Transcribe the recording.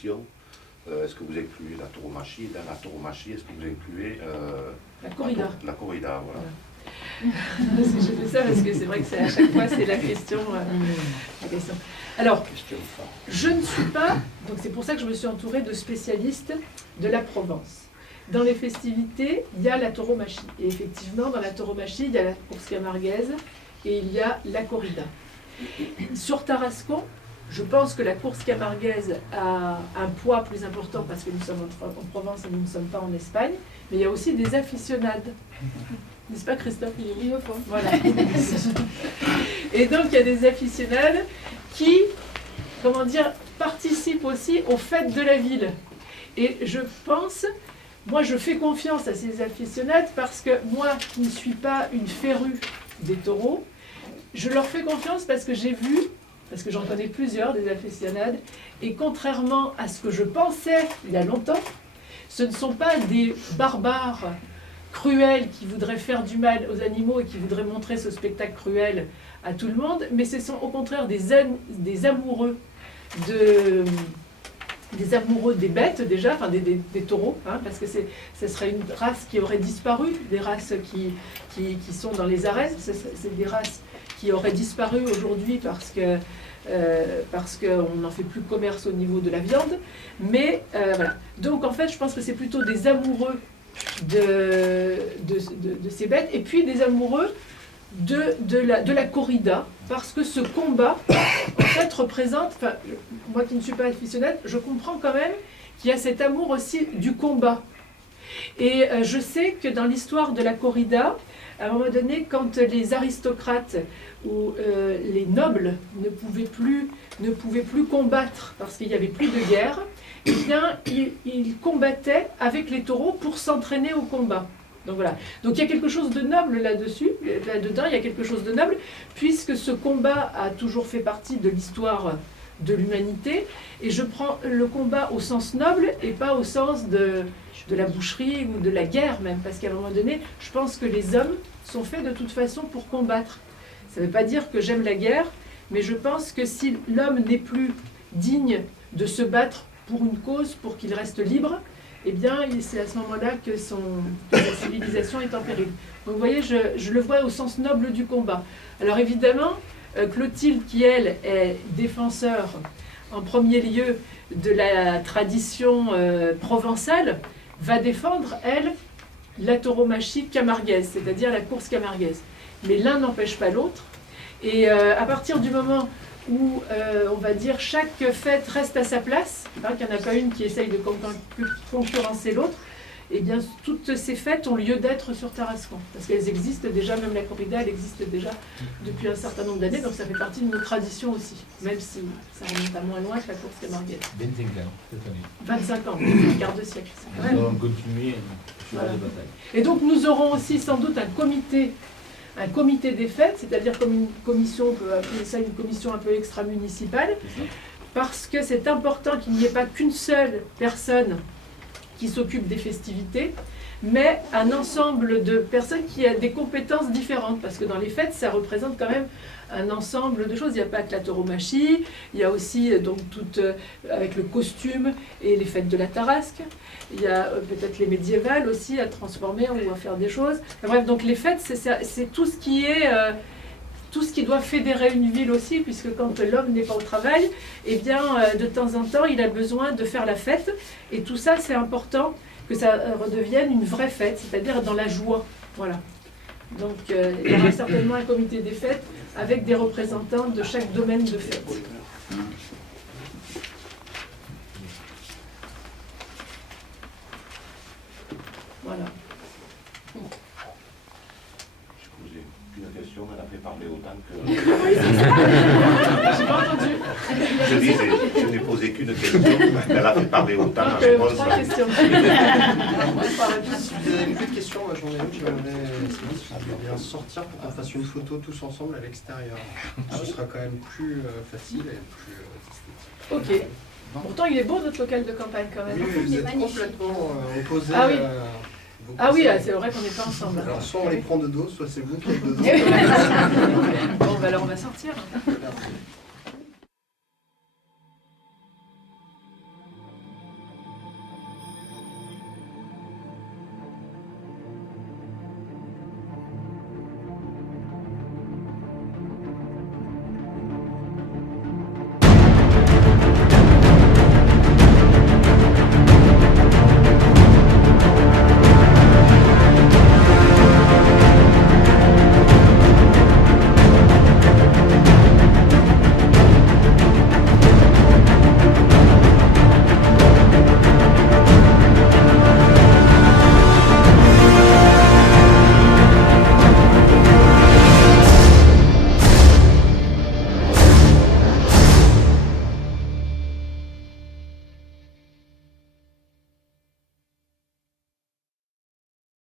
compétition, est-ce que vous incluez la tauromachie? Et dans la tauromachie, est-ce que vous incluez la corrida? La corrida, voilà. Je fais ça parce que c'est vrai que à chaque fois c'est la question. Alors, je ne suis pas, donc c'est pour ça que je me suis entourée de spécialistes de la Provence. Dans les festivités, il y a la tauromachie. Et effectivement, dans la tauromachie, il y a la course camarguaise et il y a la corrida. Sur Tarascon, je pense que la course camarguaise a un poids plus important parce que nous sommes en Provence et nous ne sommes pas en Espagne, mais il y a aussi des aficionades. N'est-ce pas, Christophe? Il est voilà. Et donc, il y a des aficionades qui, comment dire, participent aussi aux fêtes de la ville. Et je pense, moi, je fais confiance à ces aficionades parce que moi, qui ne suis pas une férue des taureaux, je leur fais confiance parce que j'ai vu, parce que j'en connais plusieurs, des aficionades, et contrairement à ce que je pensais il y a longtemps, ce ne sont pas des barbares cruels qui voudraient faire du mal aux animaux et qui voudraient montrer ce spectacle cruel à tout le monde, mais ce sont au contraire des amoureux des bêtes déjà, enfin des taureaux, hein, parce que ce serait une race qui aurait disparu, des races qui sont dans les arènes, c'est des races qui auraient disparu aujourd'hui parce qu'on n'en fait plus commerce au niveau de la viande, mais voilà. Donc en fait, je pense que c'est plutôt des amoureux de ces bêtes, et puis des amoureux de la corrida, parce que ce combat, en fait, représente, enfin, moi qui ne suis pas aficionade, je comprends quand même qu'il y a cet amour aussi du combat. Et je sais que dans l'histoire de la corrida, à un moment donné, quand les aristocrates ou les nobles ne pouvaient plus combattre parce qu'il n'y avait plus de guerre, eh bien, ils combattaient avec les taureaux pour s'entraîner au combat. Donc voilà. Donc il y a quelque chose de noble là-dessus, là-dedans, il y a quelque chose de noble, puisque ce combat a toujours fait partie de l'histoire de l'humanité, et je prends le combat au sens noble et pas au sens de la boucherie ou de la guerre même, parce qu'à un moment donné, je pense que les hommes sont faits de toute façon pour combattre. Ça ne veut pas dire que j'aime la guerre, mais je pense que si l'homme n'est plus digne de se battre pour une cause, pour qu'il reste libre, eh bien, c'est à ce moment-là que sa civilisation est en péril. Donc, vous voyez, je le vois au sens noble du combat. Alors, évidemment, Clotilde, qui, elle, est défenseur, en premier lieu, de la tradition provençale, va défendre, elle, la tauromachie camarguaise, c'est-à-dire la course camarguaise. Mais l'un n'empêche pas l'autre. Et à partir du moment où, on va dire, chaque fête reste à sa place, hein, qu'il n'y en a pas une qui essaye de concurrencer l'autre, eh bien, toutes ces fêtes ont lieu d'être sur Tarascon. Parce qu'elles existent déjà, même la corrida, elle existe déjà depuis un certain nombre d'années, donc ça fait partie de nos traditions aussi, même si ça remonte à moins loin que la course camarguaise. 25 ans, cette année. 25 ans, un quart de siècle. Nous allons continuer sur voilà. les batailles. Et donc, nous aurons aussi sans doute un comité des fêtes, c'est-à-dire comme une commission, on peut appeler ça une commission un peu extra-municipale, parce que c'est important qu'il n'y ait pas qu'une seule personne qui s'occupe des festivités, mais un ensemble de personnes qui a des compétences différentes, parce que dans les fêtes, ça représente quand même un ensemble de choses. Il n'y a pas que la tauromachie, il y a aussi donc avec le costume et les fêtes de la Tarasque, il y a peut-être les médiévales aussi à transformer ou à faire des choses. Enfin, bref, donc les fêtes, c'est tout ce qui est... tout ce qui doit fédérer une ville aussi, puisque quand l'homme n'est pas au travail, eh bien, de temps en temps, il a besoin de faire la fête. Et tout ça, c'est important que ça redevienne une vraie fête, c'est-à-dire dans la joie. Voilà. Donc, il y aura certainement un comité des fêtes avec des représentants de chaque domaine de fête. Voilà. Une question, elle a fait parler autant que... Oui, c'est ça. J'ai pas entendu. Je disais, je n'ai posé qu'une question, elle a fait parler autant. Donc, 3 questions. Si vous avez beaucoup de questions, moi j'en ai une, j'aimerais bien sortir pour qu'on fasse une photo tous ensemble à l'extérieur. Ce sera quand même plus facile et plus esthétique. Ok. Pourtant, il est beau notre local de campagne quand même. Oui, vous êtes complètement opposés. Ah oui. Ah oui, c'est vrai qu'on n'est pas ensemble. Alors soit on les prend de dos, soit c'est vous qui êtes de dos. Bon, bah alors on va sortir. Merci.